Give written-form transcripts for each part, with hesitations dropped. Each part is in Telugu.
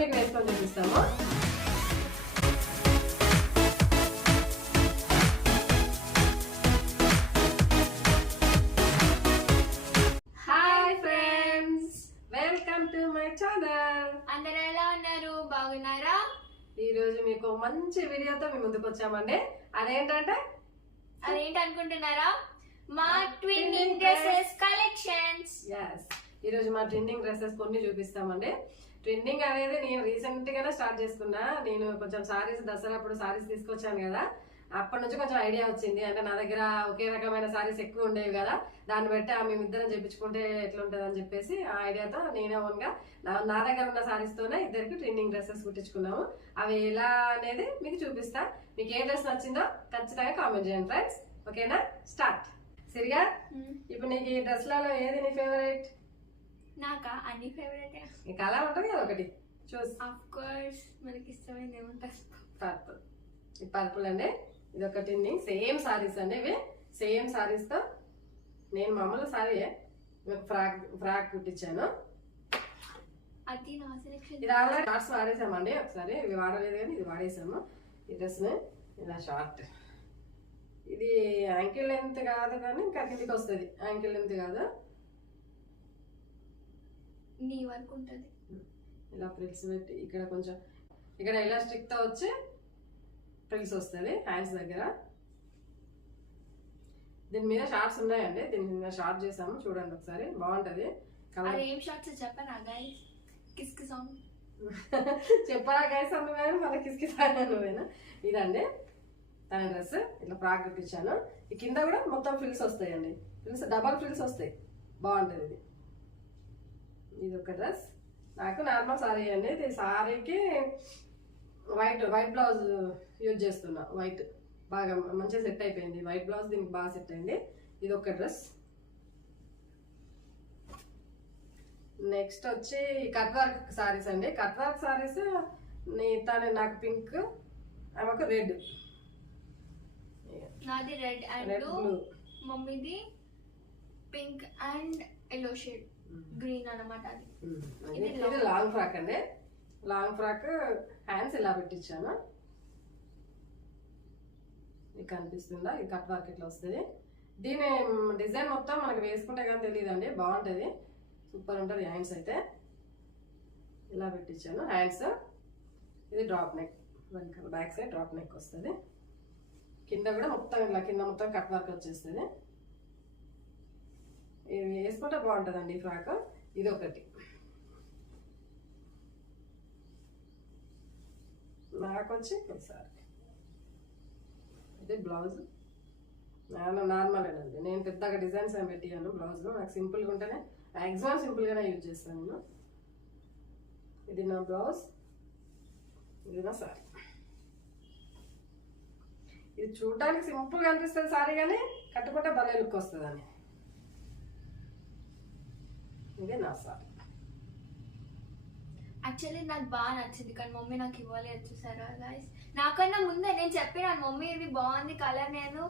మీకు వేసుకొని చూపిస్తాము. Hi friends, welcome to my channel. అందరూ ఎలా ఉన్నారు? బాగున్నారా? ఈ రోజు మీకు మంచి వీడియోతో మీ ముందుకు వచ్చామండి. అదేంటంటే అనుకుంటున్నారా? మా ట్విన్నింగ్ డ్రెస్సెస్ కలెక్షన్స్. ఈ రోజు మా ట్రెండింగ్ డ్రెస్సెస్ కొన్ని చూపిస్తామండి. ట్రెండింగ్ అనేది నేను రీసెంట్ గానే స్టార్ట్ చేసుకున్నా. నేను కొంచెం సారీస్ దసరా అప్పుడు సారీస్ తీసుకొచ్చాను కదా, అప్పటి నుంచి కొంచెం ఐడియా వచ్చింది. అంటే నా దగ్గర ఒకే రకమైన సారీస్ ఎక్కువ ఉండేవి కదా, దాన్ని బట్టి మేమిద్దరం చెప్పించుకుంటే ఎట్లుంటది అని చెప్పేసి ఆ ఐడియాతో నేనే ఓన్ గా నా దగ్గర ఉన్న సారీస్ తోనే ఇద్దరికి ట్రెండింగ్ డ్రెస్సెస్ కుట్టించుకున్నాము. అవి ఎలా అనేది మీకు చూపిస్తా. మీకు ఏ డ్రెస్ నచ్చిందో ఖచ్చితంగా కామెంట్ చేయండి ఫ్రెండ్స్. ఓకేనా? స్టార్ట్. సిరిగా, ఇప్పుడు నీకు ఈ డ్రెస్లలో ఏది నీ ఫేవరెట్? నాకా అన్ని ఫేవరెట్. ఈ కలర్ ఉంటుంది కదా ఒకటి, చూస్. ఆఫ్ కోర్స్ మనకి ఇష్టమైంది ఏముంటుంది? పర్పుల్. ఈ పర్పుల్ అండి. ఇది ఒక ట్రెండింగ్ సేమ్ సారీస్ అండి. ఇవి సేమ్ సారీస్ తో నేను మామూలు సారీ ఫ్రాక్ కుట్టించాను. అది నా సెలెక్షన్. ఇది ఆల్రెడీ షార్ట్స్ వాడేసామండి ఒకసారి. ఇవి వాడలేదు కానీ ఇది వాడేసాము. ఈ డ్రెస్ ఇలా షార్ట్. ఇది యాంకిల్ లెంత్ కాదు కానీ ఇంకా కిందికి వస్తుంది. యాంకిల్ లెంత్ కాదు, నీ వరకు ఉంటుంది. ఇలా ఫ్రిల్స్ పెట్టి ఇక్కడ కొంచెం ఇక్కడ ఎలాస్టిక్ తో వచ్చి ఫ్రిల్స్ వస్తుంది హ్యాండ్స్ దగ్గర. దీని మీద షార్ట్స్ ఉన్నాయండి. దీని మీద షార్ట్ చేసాము, చూడండి ఒకసారి. బాగుంటది. ఏం షార్ట్స్ చెప్పనా గైస్? కిస్కి సాంగ్ చెప్పరా గైస్ నువ్వేనా, మన కిస్కి నువ్వేనా? ఇదండి తన డ్రెస్. ఇట్లా ఫ్రాక్ కుట్టించాను. ఈ కింద కూడా మొత్తం ఫ్రిల్స్ వస్తాయండి. ఫ్రిల్స్ డబల్ ఫ్రిల్స్ వస్తాయి. బాగుంటది ఇది. ఇది ఒక డ్రెస్. నాకు నార్మల్ సారీ అండి. ఇది సారీకి వైట్ బ్లౌజ్ యూజ్ చేస్తున్నా. వైట్ బాగా మంచిగా సెట్ అయిపోయింది. వైట్ బ్లౌజ్ దీనికి బాగా సెట్ అయింది. ఇది ఒక డ్రెస్. నెక్స్ట్ వచ్చి కట్ వర్క్ సారీస్ అండి. కట్ వర్క్ సారీస్ నాకు పింక్, ఆమెకు రెడ్. నాది రెడ్ అండ్ బ్లూ, మమ్మీది pink and yellow shade green అన్నమాట. అది ఇది లాంగ్ ఫ్రాక్ అండి. లాంగ్ ఫ్రాక్ హ్యాండ్స్ ఇలా పెట్టించాను. ఇది కనిపిస్తుందా? ఇది కట్ వర్క్ ఇట్లా వస్తుంది. దీని డిజైన్ మొత్తం మనకు వేసుకుంటే కానీ తెలియదండి. బాగుంటుంది, సూపర్ ఉంటుంది. హ్యాండ్స్ అయితే ఇలా పెట్టించాను. హ్యాండ్స్ ఇది drop neck, back side drop neck వస్తుంది. కింద కూడా మొత్తం ఇలా కింద మొత్తం కట్ వర్క్ వచ్చేస్తుంది. ఇది వేసుకుంటే బాగుంటుందండి ఈ ఫ్రాక్. ఇది ఒకటి. నాకు వచ్చి ఒకసారి ఇది బ్లౌజ్. నార్మల్ అండి. నేను పెద్దగా డిజైన్స్ ఏమి పెట్టాను బ్లౌజ్లో. నాకు సింపుల్గా ఉంటేనే, మ్యాక్సిమం సింపుల్గానే యూజ్ చేస్తాను నేను. ఇది నా బ్లౌజ్, ఇది నా సారీ. ఇది చూడడానికి సింపుల్గా అనిపిస్తుంది సారీ, కానీ కట్టుకుంటే భలే లుక్ వస్తుందని. ఇదే నా సారీ. యాక్చువల్లీ నాకు బాగా నచ్చింది, కానీ మమ్మీ నాకు ఇవ్వలేదు. చూసారా గైస్? నాకన్నా ముందే నేను చెప్పినాను, మమ్మీ ఇది బాగుంది కలర్, నేను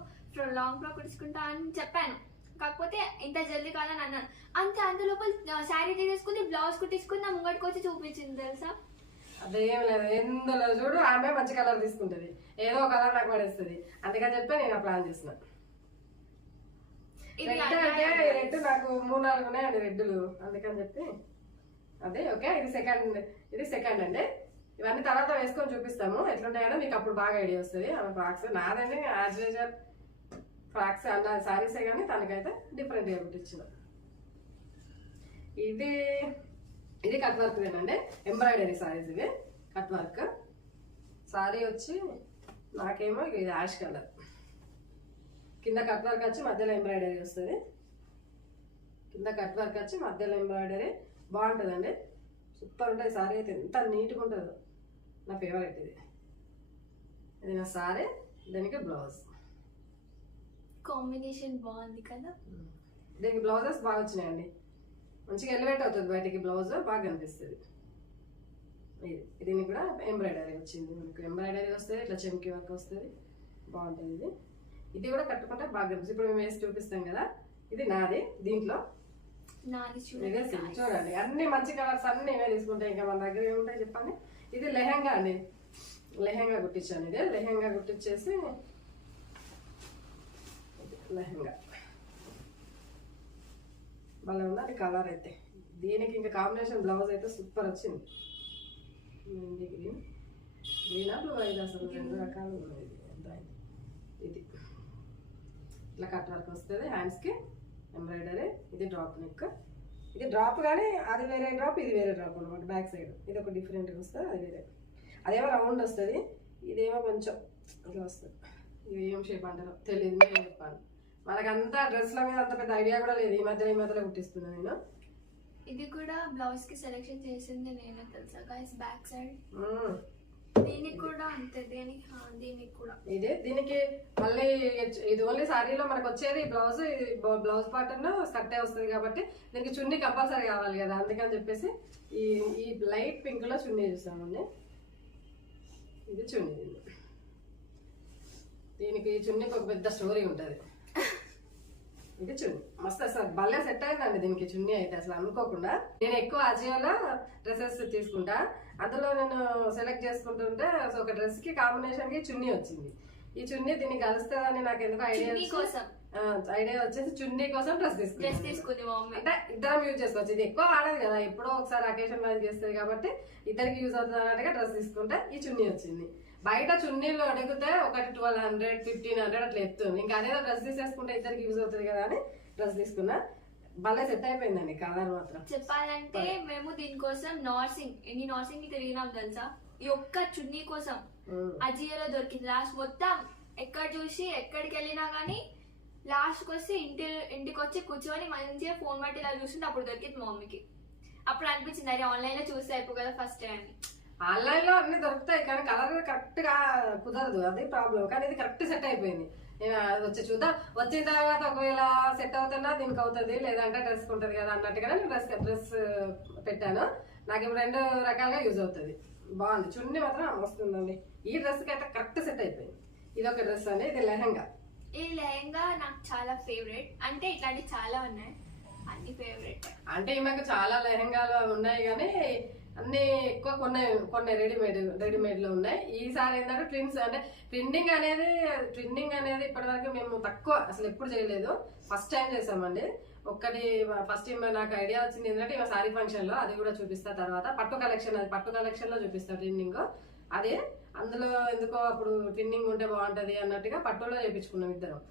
లాంగ్ ఫ్రాక్ కుట్టించుకుంటా అని చెప్పాను. కాకపోతే ఇంత జల్దీ కాదని అన్నాను అంతే. అందులోపల శారీ తీసేసుకుని బ్లౌజ్ కుట్టించుకుని నా ముంగడికి వచ్చి చూపించింది తెలుసా. అదేం లేదు, ఎందులో చూడు ఆమె మంచి కలర్ తీసుకుంటది, ఏదో కలర్ నాకు పడేస్తుంది. అందుకని చెప్పి నేను ప్లాన్ చేసిన. రెడ్ నాకు 3-4 ఉన్నాయండి రెడ్లు, అందుకని చెప్పి అదే. ఓకే, ఇది సెకండ్ అండి. ఇవన్నీ తర్వాత వేసుకొని చూపిస్తాము ఎట్లుంటాయో మీకు, అప్పుడు బాగా ఐడియా వస్తుంది. ఆమె ఫ్రాక్స్ నాదండి యాజ్ యూజువల్ ఫ్రాక్స్ అన్న సారీసే, కానీ తనకైతే డిఫరెంట్గా కుట్టించిన. ఇది కట్ వర్క్ వేనండి, ఎంబ్రాయిడరీ సారీస్ ఇవి. కట్ వర్క్ సారీ వచ్చి నాకేమో ఇది యాష్ కలర్. కింద కట్ వర్క్ వచ్చి మధ్యలో ఎంబ్రాయిడరీ వస్తుంది. కింద కట్ వర్క్ వచ్చి మధ్యలో ఎంబ్రాయిడరీ. బాగుంటుందండి, సూపర్ ఉంటుంది సారీ అయితే. ఎంత నీట్గా ఉంటుందో. నా ఫేవరెట్ ఇది నా సారీ. దానికి బ్లౌజ్ కాంబినేషన్ బాగుంది కదా. దీనికి బ్లౌజెస్ బాగా వచ్చినాయండి, మంచిగా ఎలివేట్ అవుతుంది బయటికి. బ్లౌజ్ బాగా కనిపిస్తుంది. దీనికి కూడా ఎంబ్రాయిడరీ వచ్చింది. మనకు ఎంబ్రాయిడరీ వస్తుంది, ఇట్లా చెమ్కి వర్క్ వస్తుంది. బాగుంటుంది. ఇది కూడా కట్టుకుంటే బాగా కనిపిస్తుంది. ఇప్పుడు మేము వేసి చూపిస్తాం కదా. ఇది నాది. దీంట్లో నాది ఇదే చూడండి చూడండి, అన్ని మంచి కలర్స్ అన్ని ఇవే తీసుకుంటాయి. ఇంకా మన దగ్గర ఏముంటాయి చెప్పండి. ఇది లెహంగా అండి, లెహంగా కుట్టించాను. ఇదే లెహంగా కుట్టించేసి లెహంగా భలే ఉన్నది కలర్ అయితే. దీనికి ఇంకా కాంబినేషన్ బ్లౌజ్ అయితే సూపర్ వచ్చింది. మెహందీ గ్రీన్, గ్రీనా బ్లూ అయితే అసలు 2 రకాలు ఉన్నాయి. ఎంత అయింది ఇది. ఇట్లా కట్ వర్క్ వస్తుంది హ్యాండ్స్కి, ఎంబ్రాయిడరీ. ఇది డ్రాప్ నెక్, ఇది డ్రాప్ కానీ అది వేరే డ్రాప్, ఇది వేరే డ్రాప్ అనమాట. బ్యాక్ సైడ్ ఇది ఒక డిఫరెంట్గా వస్తుంది, అది వేరే. అదేమో రౌండ్ వస్తుంది, ఇదేమో కొంచెం ఇట్లా వస్తుంది. ఇది ఏం షేప్ అంటారో తెలియదు, నేను చెప్పాను. మనకంతా డ్రెస్ల మీద అంత పెద్ద ఐడియా కూడా లేదు. ఈ మధ్యలో కుట్టిస్తున్నాను నేను. ఇది కూడా బ్లౌజ్ కి సెలెక్షన్ చేసింది నేనే తెలుసా గైస్. బ్యాక్ సైడ్ దీనికి కూడా అంతే, దీనికి కూడా ఇదే. దీనికి మళ్ళీ ఇది ఓన్లీ సారీలో మనకు వచ్చేది బ్లౌజ్, బ్లౌజ్ పార్ట్ స్కర్టే వస్తుంది కాబట్టి దీనికి చున్నీ కంపల్సరీ కావాలి కదా. అందుకని చెప్పేసి ఈ లైట్ పింక్ లో చున్నీ చూసామండి. ఇది చున్నీ. దీనికి చున్నీకి ఒక పెద్ద స్టోరీ ఉంటుంది. ఇది చున్నీ మస్తు అసలు భలే సెట్ అయిందండి దీనికి చున్నీ అయితే. అసలు అనుకోకుండా నేను ఎక్కువ అజియోలో డ్రెస్సెస్ తీసుకుంటా, అందులో నేను సెలెక్ట్ చేసుకుంటుంటే ఒక డ్రెస్ కి కాంబినేషన్ కి చున్నీ వచ్చింది. ఈ చున్నీ దీనికి కలుస్తుందని నాకు ఎందుకు ఐడియా వచ్చేసి చున్నీ కోసం డ్రెస్ తీసుకుంది. అంటే ఇద్దరం యూజ్ చేసుకోవచ్చు. ఇది ఎక్కువ వాడదు కదా, ఎప్పుడో ఒకసారి అకేషన్ వైజ్ చేస్తుంది కాబట్టి ఇద్దరికి యూజ్ అవుతుంది అన్నట్టుగా డ్రెస్ తీసుకుంటే ఈ చున్నీ వచ్చింది. బయట చున్నీలు అడిగితే ఒకటి 1200, 1500 అట్లా ఎత్తుంది. ఇంకా అదే డ్రెస్ తీసేసుకుంటే ఇద్దరికి యూజ్ అవుతుంది కదా అని డ్రెస్ తీసుకున్నా. భలే సెట్ అయిపోయిందండి కలర్ మాత్రం. చెప్పాలంటే మేము దీనికోసం ఎన్ని నార్సింగ్ తిరిగినాం తెలుసా, ఈ ఒక్క చున్నీ కోసం. అజియోలో దొరికింది లాస్ట్. మొత్తం ఎక్కడ చూసి ఎక్కడికి వెళ్ళినా గానీ లాస్ట్కి వచ్చి ఇంటికి వచ్చి కూర్చొని మంచిగా ఫోన్ బట్టి ఇలా చూస్తుంటే అప్పుడు దొరికింది మా మమ్మీకి. అప్పుడు అనిపించింది అరే ఆన్లైన్ లో చూస్తే అయిపో కదా ఫస్ట్ టైం. ఆన్లైన్ లో అన్ని దొరుకుతాయి కానీ కలర్ కరెక్ట్ గా కుదరదు, అది ప్రాబ్లం. కానీ ఇది కరెక్ట్ సెట్ అయిపోయింది. నేను అది వచ్చి చూద్దాం, వచ్చిన తర్వాత ఒకవేళ సెట్ అవుతున్నా దీనికి అవుతుంది, లేదంటే డ్రెస్ ఉంటుంది కదా అన్నట్టుగా నేను డ్రెస్ పెట్టాను. నాకు ఇప్పుడు 2 రకాలుగా యూజ్ అవుతుంది. బాగుంది చున్నీ మాత్రం వస్తుందండి. ఈ డ్రెస్ కి అయితే కరెక్ట్ సెట్ అయిపోయింది. ఇది ఒక డ్రెస్ అండి, ఇది లెహంగా. ఈ లెహంగా నాకు చాలా ఫేవరెట్. అంటే ఇట్లాంటివి చాలా ఉన్నాయి, అన్ని ఫేవరెట్. అంటే ఈమెకు చాలా లెహంగాలు ఉన్నాయి కానీ అన్ని ఎక్కువ కొన్ని రెడీమేడ్ లో ఉన్నాయి. ఈసారి ఏంటంటే ట్రెండింగ్ అనేది ఇప్పటివరకు మేము తక్కువ అసలు ఎప్పుడు చేయలేదు, ఫస్ట్ టైం చేసామండి. ఫస్ట్ నాకు ఐడియా వచ్చింది ఏంటంటే ఇవ సారీ ఫంక్షన్ లో, అది కూడా చూపిస్తా తర్వాత. పట్టు కలెక్షన్ లో చూపిస్తా ట్రెండింగ్. అదే అందులో ఎందుకో అప్పుడు ట్రెండింగ్ ఉంటే బాగుంటది అన్నట్టుగా పట్టులో చేయించుకున్నాం ఇద్దరం.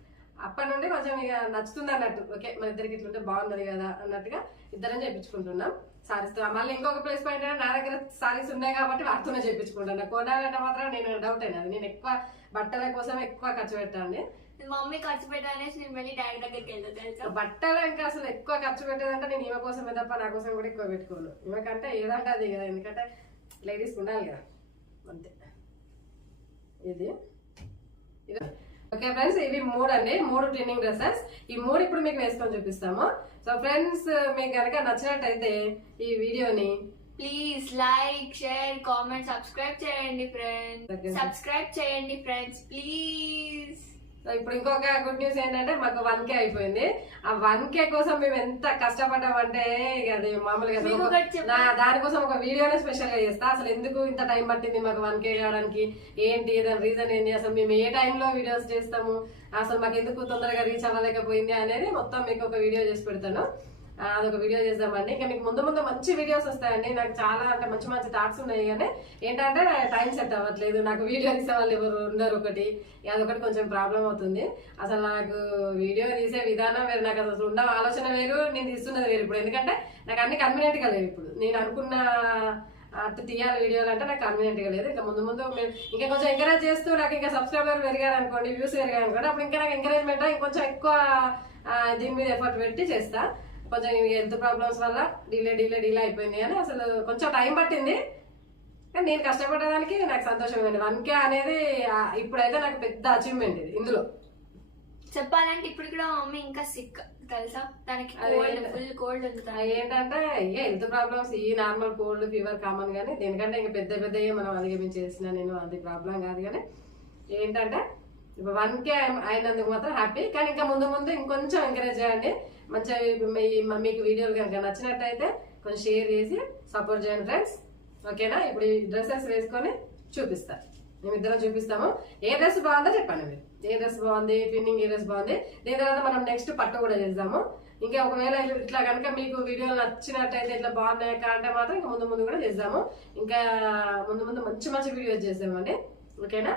అప్పటి నుండి కొంచెం ఇక నచ్చుతుంది అన్నట్టు, ఓకే మన ఇద్దరికి ఇట్లుంటే బాగున్నది కదా అన్నట్టుగా ఇద్దరం చేయించుకుంటున్నాం సారీస్. మళ్ళీ ఇంకొక ప్లేస్ పాయింట్ అంటే నా దగ్గర సారీస్ ఉన్నాయి కాబట్టి వాటితోనే చేయించుకుంటాను. కొనాలంటే మాత్రం నేను డౌట్ అయినది, నేను ఎక్కువ బట్టల కోసం ఎక్కువ ఖర్చు పెట్టండి. మమ్మీ ఖర్చు పెట్టానేసి నేను మళ్ళీ డాడీ దగ్గరికి వెళ్తా తెలుసా. బట్టలు ఇంకా అసలు ఎక్కువ ఖర్చు పెట్టేదంటే నేను ఈమె కోసమే తప్ప నా కోసం కూడా ఎక్కువ పెట్టుకోను. ఈమెకంటే ఏదంటే అది కదా, ఎందుకంటే లేడీస్ ఉండాలి కదా అంతే. ఇది ఓకే ఫ్రెండ్స్, ఇవి 3 అండి, 3 ట్రెండింగ్ డ్రెస్సెస్. ఈ 3 ఇప్పుడు మీకు వేసుకొని చూపిస్తాము. సో ఫ్రెండ్స్, మీకు కనుక నచ్చినట్టయితే ఈ వీడియోని please like, share, comment, subscribe చేయండి ఫ్రెండ్స్ ప్లీజ్. సో ఇప్పుడు ఇంకొక గుడ్ న్యూస్ ఏంటంటే మాకు 1K అయిపోయింది. ఆ 1K కోసం మేము ఎంత కష్టపడ్డామంటే అది మామూలుగా దానికోసం ఒక వీడియోనే స్పెషల్ గా చేస్తా. అసలు ఎందుకు ఇంత టైం పట్టింది మాకు 1K కావడానికి, ఏంటి దాని రీజన్ ఏంటి, అసలు మేము ఏ టైంలో వీడియోస్ చేస్తాము, అసలు మాకు ఎందుకు తొందరగా రీచ్ అవ్వలేకపోయింది అనేది మొత్తం మీకు ఒక వీడియో చేసి పెడతాను. అదొక వీడియో చేద్దామండి. ఇంకా మీకు ముందు మంచి వీడియోస్ వస్తాయండి. నాకు చాలా అంటే మంచి థాట్స్ ఉన్నాయి, కానీ ఏంటంటే టైం సెట్ అవ్వట్లేదు. నాకు వీడియో తీసే వాళ్ళు ఎవరు ఉండరు, అదొకటి కొంచెం ప్రాబ్లం అవుతుంది. అసలు నాకు వీడియో తీసే విధానం వేరు, నాకు అసలు ఉన్న ఆలోచన వేరు, నేను తీస్తున్నది వేరు ఇప్పుడు. ఎందుకంటే నాకు అన్ని కన్వీనియంట్ గా లేవు. ఇప్పుడు నేను అనుకున్న అటు తీయాలి వీడియోలు అంటే నాకు కన్వీనియంట్ గా లేదు. ఇంకా ముందు ఇంకా కొంచెం ఎంకరేజ్ చేస్తూ నాకు ఇంకా సబ్స్క్రైబర్ పెరిగారు అనుకోండి, వ్యూస్ పెరిగారు అనుకోండి, అప్పుడు ఇంకా నాకు ఎంకరేజ్మెంట్ ఇంకొంచెం ఎక్కువ దీని మీద ఎఫర్ట్ పెట్టి చేస్తా. కొంచెం హెల్త్ ప్రాబ్లమ్స్ వల్ల డిలే అయిపోయింది, కానీ అసలు కొంచెం టైం పట్టింది. కానీ నేను కష్టపడడానికి నాకు సంతోషం. 1K అనేది ఇప్పుడైతే నాకు పెద్ద అచీవ్మెంట్ ఇది. ఇందులో చెప్పాలంటే ఇప్పుడు కూడా మమ్మీ ఇంకా సిక్ తెలుసా, దానికి ఫుల్ కోల్డ్ ఏంటంటే హెల్త్ ప్రాబ్లమ్స్, ఈ నార్మల్ కోల్డ్ ఫీవర్ కామన్, కానీ దేనికంటే ఇంకా పెద్ద మనం అధిగమించేసిన నేను, అది ప్రాబ్లం కాదు. కానీ ఏంటంటే ఇప్పుడు 1K అయినందుకు మాత్రం హ్యాపీ. కానీ ఇంకా ముందు ఇంకొంచెం ఎంకరేజ్ చేయండి. మంచిగా మీకు వీడియోలు కనుక నచ్చినట్టయితే కొంచెం షేర్ చేసి సపోర్ట్ చేయండి ఫ్రెండ్స్. ఓకేనా? ఇప్పుడు ఈ డ్రెస్సెస్ వేసుకొని చూపిస్తా, మేమిద్దరం చూపిస్తాము. ఏ డ్రెస్ బాగుందో చెప్పండి మీరు. ఏ డ్రెస్ బాగుంది, ట్విన్నింగ్ ఏ డ్రెస్ బాగుంది. దీని తర్వాత మనం నెక్స్ట్ పట్టు కూడా చేద్దాము. ఇంకా ఒకవేళ ఇట్లా కనుక మీకు వీడియోలు నచ్చినట్టయితే ఇట్లా బాగున్నాయి అంటే మాత్రం ఇంకా ముందు కూడా చేద్దాము. ఇంకా ముందు మంచి వీడియోస్ చేద్దామండి. ఓకేనా?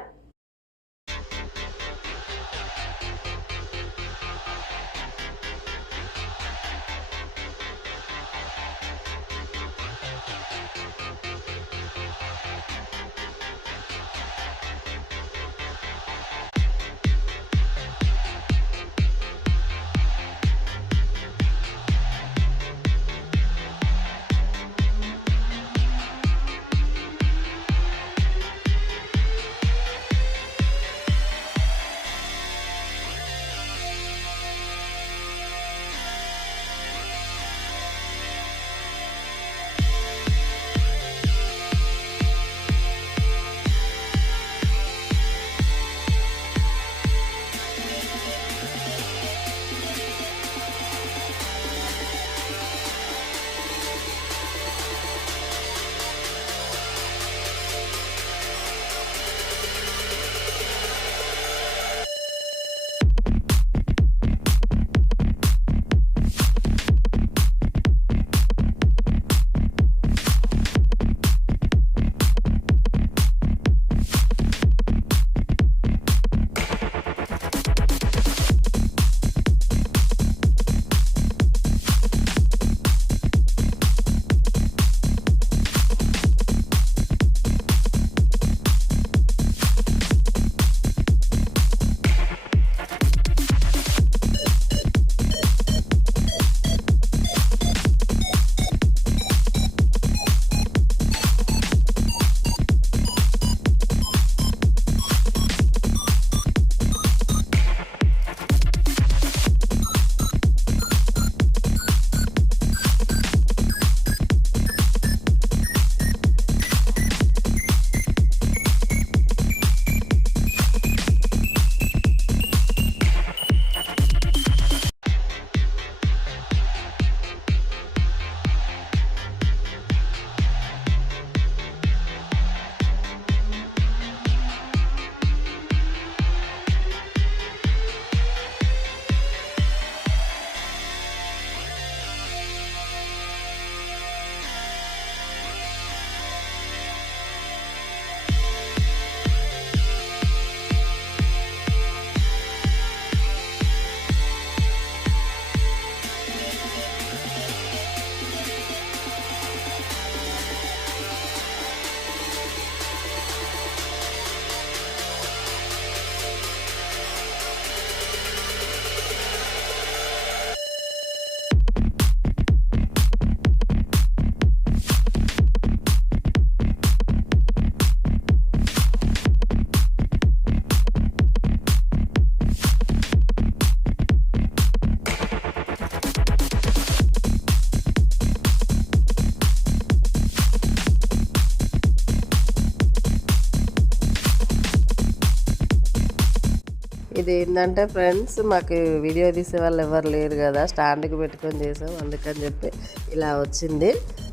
ఇది ఏంటంటే ఫ్రెండ్స్, మాకు వీడియో తీసే వాళ్ళు ఎవరు లేరు కదా, స్టాండ్కి పెట్టుకొని చేసాం, అందుకని చెప్పి ఇలా వచ్చింది.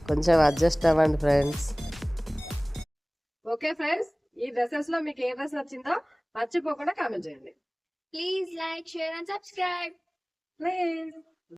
కొంచెం అడ్జస్ట్ అవ్వండి ఫ్రెండ్స్. ఓకే ఫ్రెండ్స్, ఈ డ్రెస్సెస్ లో మీకు ఏ డ్రెస్ నచ్చిందో మర్చిపోకుండా కామెంట్ చేయండి. Please like, share and subscribe. Please.